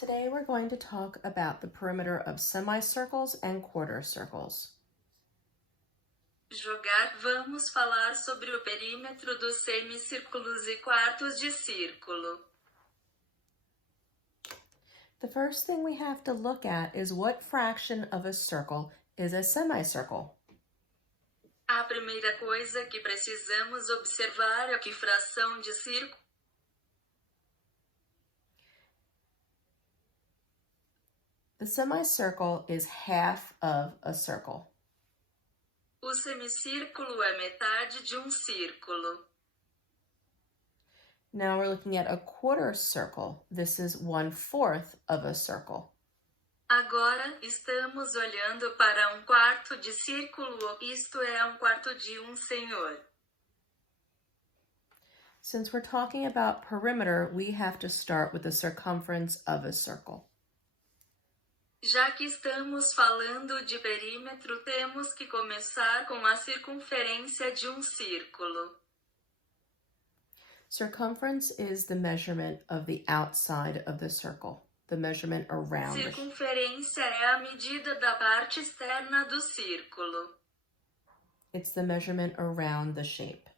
Today we're going to talk about the perimeter of semicircles and quarter circles. Vamos falar sobre o perímetro dos semicírculos e quartos de círculo. The first thing we have to look at is what fraction of a circle is a semicircle. A primeira coisa que precisamos observar é que fração de círculo. The semicircle is half of a circle. O semicírculo é metade de círculo. Now we're looking at a quarter circle. This is 1/4 of a circle. Agora estamos olhando para quarto de círculo, isto é quarto de senhor. Since we're talking about perimeter, we have to start with the circumference of a circle. Já que estamos falando de perímetro, temos que começar com a circunferência de círculo. Circumference is the measurement of the outside of the circle, the measurement around it. Circunferência é a medida da parte externa do círculo. It's the measurement around the shape.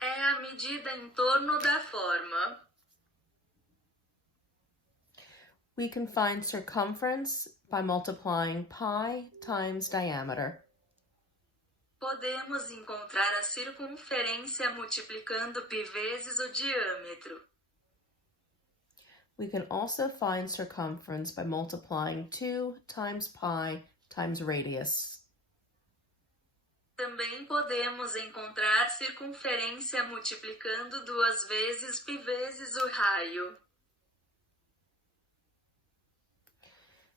É a medida em torno da forma. We can find circumference by multiplying pi times diameter. Podemos encontrar a circunferência multiplicando π vezes o diâmetro. We can also find circumference by multiplying 2 times pi times radius. Também podemos encontrar circunferência multiplicando 2 vezes π vezes o raio.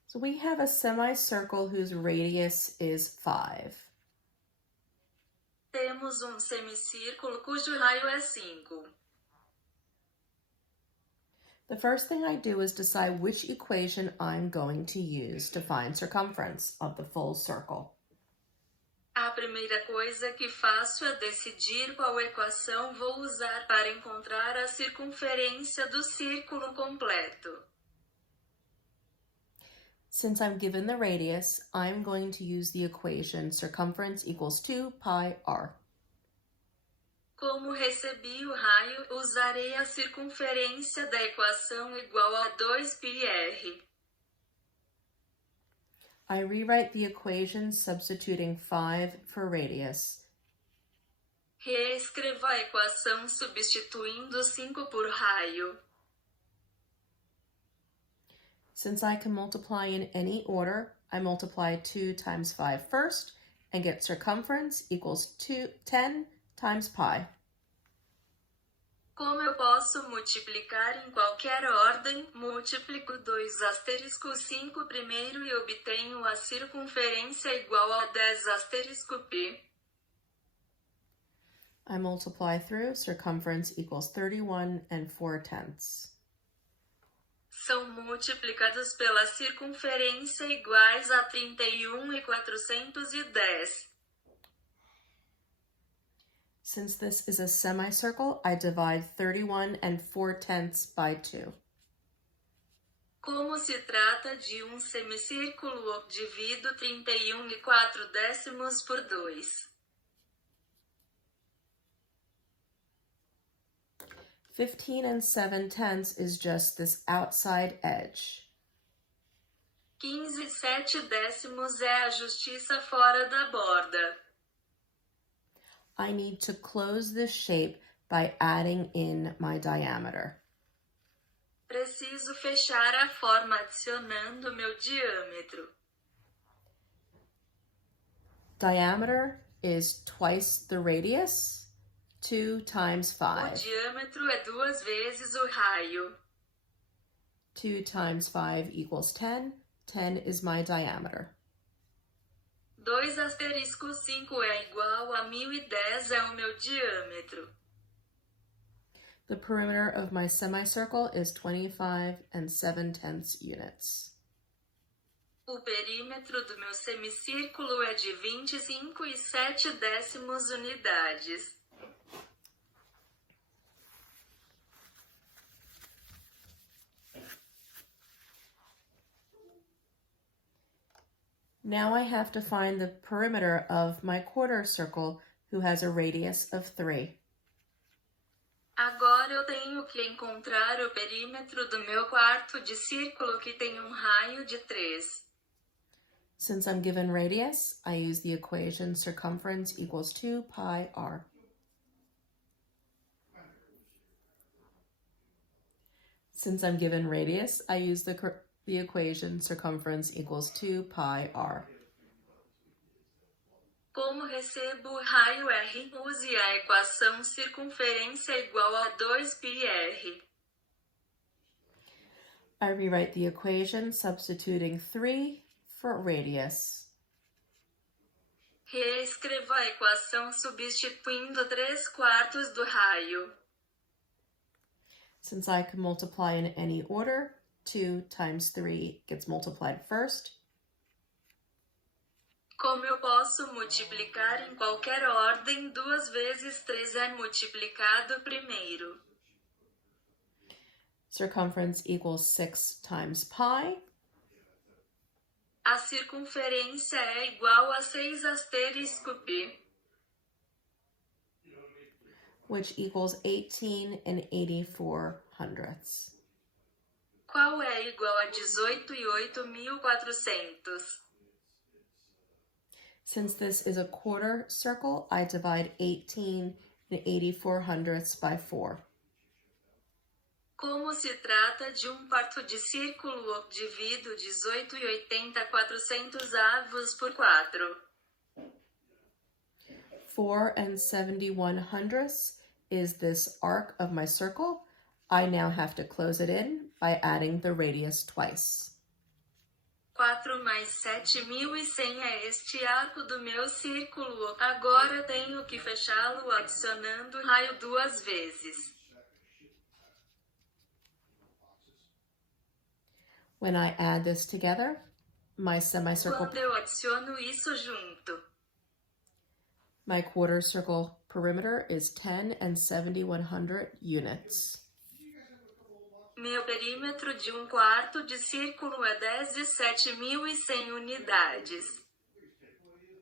So we have a semicircle whose radius is 5. Temos semicírculo cujo raio é 5. The first thing I do is decide which equation I'm going to use to find circumference of the full circle. A primeira coisa que faço é decidir qual equação vou usar para encontrar a circunferência do círculo completo. Since I'm given the radius, I'm going to use the equation circumference equals 2 pi r. Como recebi o raio, usarei a circunferência da equação igual a 2πr. I rewrite the equation substituting 5 for radius. Reescrevo a equação substituindo 5 por raio. Since I can multiply in any order, I multiply 2 times 5 first and get circumference equals 10 times pi. Como eu posso multiplicar em qualquer ordem, multiplico 2 asterisco 5 primeiro e obtenho a circunferência igual a 10 asterisco π. I multiply through, circumference equals 31 4/10. São multiplicados pela circunferência iguais a 31 410. Since this is a semicircle, I divide 31 4/10 by 2. Como se trata de semicírculo, divido 31 4/10 por 2. 15 7/10 is just this outside edge. 15 7/10 é a justiça fora da borda. I need to close this shape by adding in my diameter. Preciso fechar a forma adicionando meu diâmetro. Diameter is twice the radius, 2 times 5. O diâmetro é 2 vezes o raio. 2 times 5 equals 10. 10 is my diameter. 2 asterisco 5 é igual a 1010 é o meu diâmetro. The perimeter of my semicircle is 25 7/10 units. O perímetro do meu semicírculo é de 25 7/10 unidades. Now I have to find the perimeter of my quarter circle, who has a radius of 3. Agora eu tenho que encontrar o perímetro do meu quarto de círculo que tem raio de 3. Since I'm given radius, I use the equation circumference equals 2 pi r. Since I'm given radius, I use the equation circumference equals 2 pi r. Como recebo o raio R, use a equação circunferência igual a 2πr. I rewrite the equation substituting 3 for radius. Reescreva a equação substituindo 3/4 do raio. Since I can multiply in any order, 2 times 3 gets multiplied first. Como eu posso multiplicar em qualquer ordem, 2 vezes 3 é multiplicado primeiro. Circumference equals 6 times pi. A circunferência é igual a 6 asterisco π. Which equals 18 84/100ths. Qual é igual a 18 e 8.400? Since this is a quarter circle, I divide 18 84/100ths by 4. Como se trata de quarto de círculo, divido 18 e 80/400 por 4. 4 and 71/100ths is this arc of my circle. I now have to close it in by adding the radius twice. 4 mais 7.100 é este arco do meu círculo. Agora tenho que fechá-lo adicionando raio 2 vezes. When I add this together, my semicircle, Quando eu adiciono isso junto, my quarter circle perimeter is 10 and 71/100 units. meu perímetro de quarto de círculo é 10 e 7.100 unidades.